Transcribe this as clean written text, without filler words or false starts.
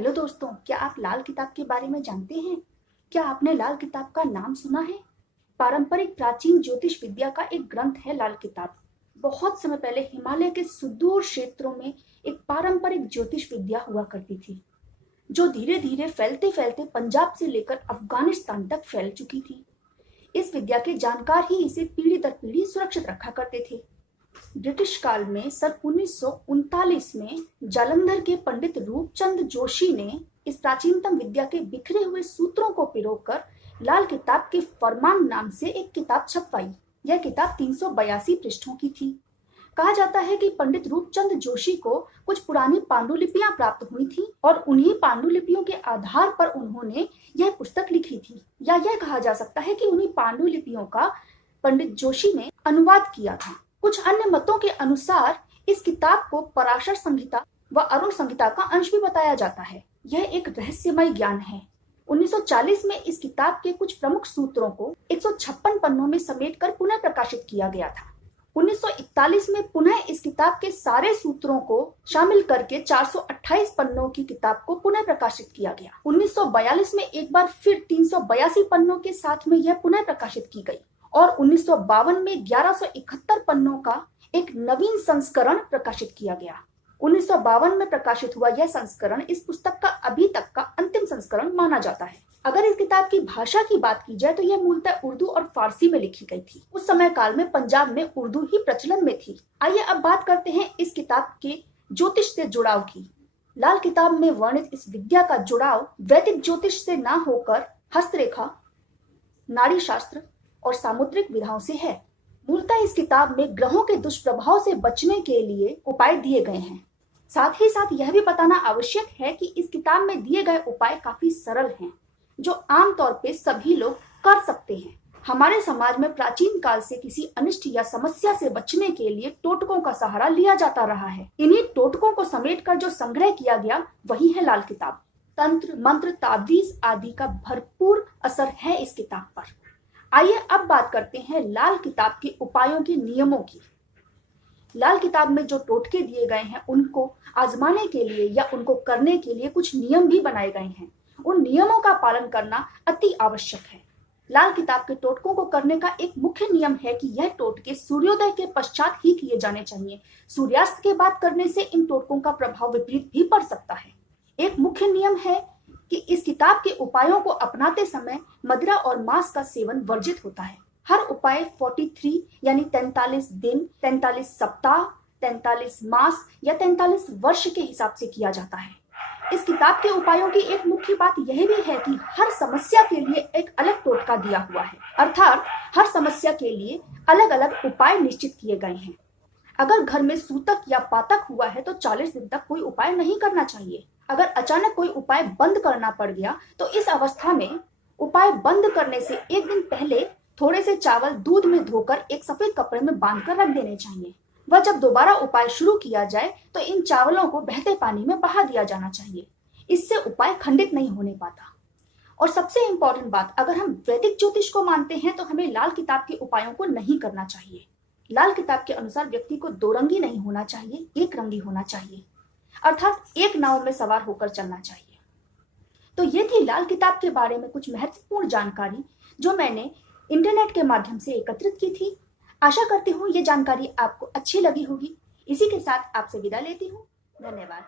Hello दोस्तों, क्या आप लाल किताब के बारे में जानते हैं? क्या आपने लाल किताब का नाम सुना है? पारंपरिक प्राचीन ज्योतिष विद्या का एक ग्रंथ है लाल किताब। बहुत समय पहले हिमालय के सुदूर क्षेत्रों में एक पारंपरिक ज्योतिष विद्या हुआ करती थी, जो धीरे धीरे फैलते फैलते पंजाब से लेकर अफगानिस्तान तक फैल चुकी थी। इस विद्या के जानकार ही इसे पीढ़ी दर पीढ़ी सुरक्षित रखा करते थे। ब्रिटिश काल में सन 1939 में जालंधर के पंडित रूपचंद जोशी ने इस प्राचीनतम विद्या के बिखरे हुए सूत्रों को पिरोकर लाल किताब के फरमान नाम से एक किताब छपवाई। यह किताब 382 पृष्ठों की थी। कहा जाता है कि पंडित रूपचंद जोशी को कुछ पुरानी पांडुलिपियां प्राप्त हुई थी और उन्हीं पांडुलिपियों के आधार पर उन्होंने यह पुस्तक लिखी थी, या यह कहा जा सकता है कि उन्हीं पांडुलिपियों का पंडित जोशी ने अनुवाद किया था। कुछ अन्य मतों के अनुसार इस किताब को पराशर संहिता व अरुण संहिता का अंश भी बताया जाता है। यह एक रहस्यमय ज्ञान है। 1940 में इस किताब के कुछ प्रमुख सूत्रों को 156 पन्नों में समेटकर पुनः प्रकाशित किया गया था। 1941 में पुनः इस किताब के सारे सूत्रों को शामिल करके 428 पन्नों की किताब को पुनः प्रकाशित किया गया। 1942 में एक बार फिर 382 पन्नों के साथ में यह पुनः प्रकाशित की गई और 1952 में 1171 पन्नों का एक नवीन संस्करण प्रकाशित किया गया। 1952 में प्रकाशित हुआ यह संस्करण इस पुस्तक का अभी तक का अंतिम संस्करण माना जाता है। अगर इस किताब की भाषा की बात की जाए तो यह मूलतः उर्दू और फारसी में लिखी गई थी। उस समय काल में पंजाब में उर्दू ही प्रचलन में थी। आइए अब बात करते हैं इस किताब के ज्योतिष से जुड़ाव की। लाल किताब में वर्णित इस विद्या का जुड़ाव वैदिक ज्योतिष से न होकर हस्तरेखा, नाड़ी शास्त्र और सामुद्रिक विधाओं से है। मूलतः इस किताब में ग्रहों के दुष्प्रभाव से बचने के लिए उपाय दिए गए हैं। साथ ही साथ यह भी बताना आवश्यक है कि इस किताब में दिए गए उपाय काफी सरल हैं, जो आमतौर पे सभी लोग कर सकते हैं। हमारे समाज में प्राचीन काल से किसी अनिष्ट या समस्या से बचने के लिए टोटकों का सहारा लिया जाता रहा है। इन्हीं टोटकों को समेटकर जो संग्रह किया गया वही है लाल किताब। तंत्र, मंत्र, तावीज आदि का भरपूर असर है इस किताब पर। आइए अब बात करते हैं लाल किताब के उपायों के नियमों की। लाल किताब में जो टोटके दिए गए हैं उनको आजमाने के लिए या उनको करने के लिए कुछ नियम भी बनाए गए हैं। उन नियमों का पालन करना अति आवश्यक है। लाल किताब के टोटकों को करने का एक मुख्य नियम है कि यह टोटके सूर्योदय के पश्चात ही किए जाने चाहिए। सूर्यास्त के बाद करने से इन टोटकों का प्रभाव विपरीत भी पड़ सकता है। एक मुख्य नियम है कि इस किताब के उपायों को अपनाते समय मदिरा और मांस का सेवन वर्जित होता है। हर उपाय 43 यानी 43 दिन, 43 सप्ताह, 43 मास या 43 वर्ष के हिसाब से किया जाता है। इस किताब के उपायों की एक मुख्य बात यह भी है कि हर समस्या के लिए एक अलग टोटका दिया हुआ है, अर्थात हर समस्या के लिए अलग अलग उपाय निश्चित किए गए हैं। अगर घर में सूतक या पातक हुआ है तो 40 दिन तक कोई उपाय नहीं करना चाहिए। अगर अचानक कोई उपाय बंद करना पड़ गया तो इस अवस्था में उपाय बंद करने से एक दिन पहले थोड़े से चावल दूध में धोकर एक सफेद कपड़े में बांधकर रख देने चाहिए। वह जब दोबारा उपाय शुरू किया जाए तो इन चावलों को बहते पानी में बहा दिया जाना चाहिए। इससे उपाय खंडित नहीं होने पाता। और सबसे इंपॉर्टेंट बात, अगर हम वैदिक ज्योतिष को मानते हैं तो हमें लाल किताब के उपायों को नहीं करना चाहिए। लाल किताब के अनुसार व्यक्ति को दो रंगी नहीं होना चाहिए, एक रंगी होना चाहिए, अर्थात एक नाव में सवार होकर चलना चाहिए। तो ये थी लाल किताब के बारे में कुछ महत्वपूर्ण जानकारी जो मैंने इंटरनेट के माध्यम से एकत्रित की थी। आशा करती हूँ ये जानकारी आपको अच्छी लगी होगी। इसी के साथ आपसे विदा लेती हूँ। धन्यवाद।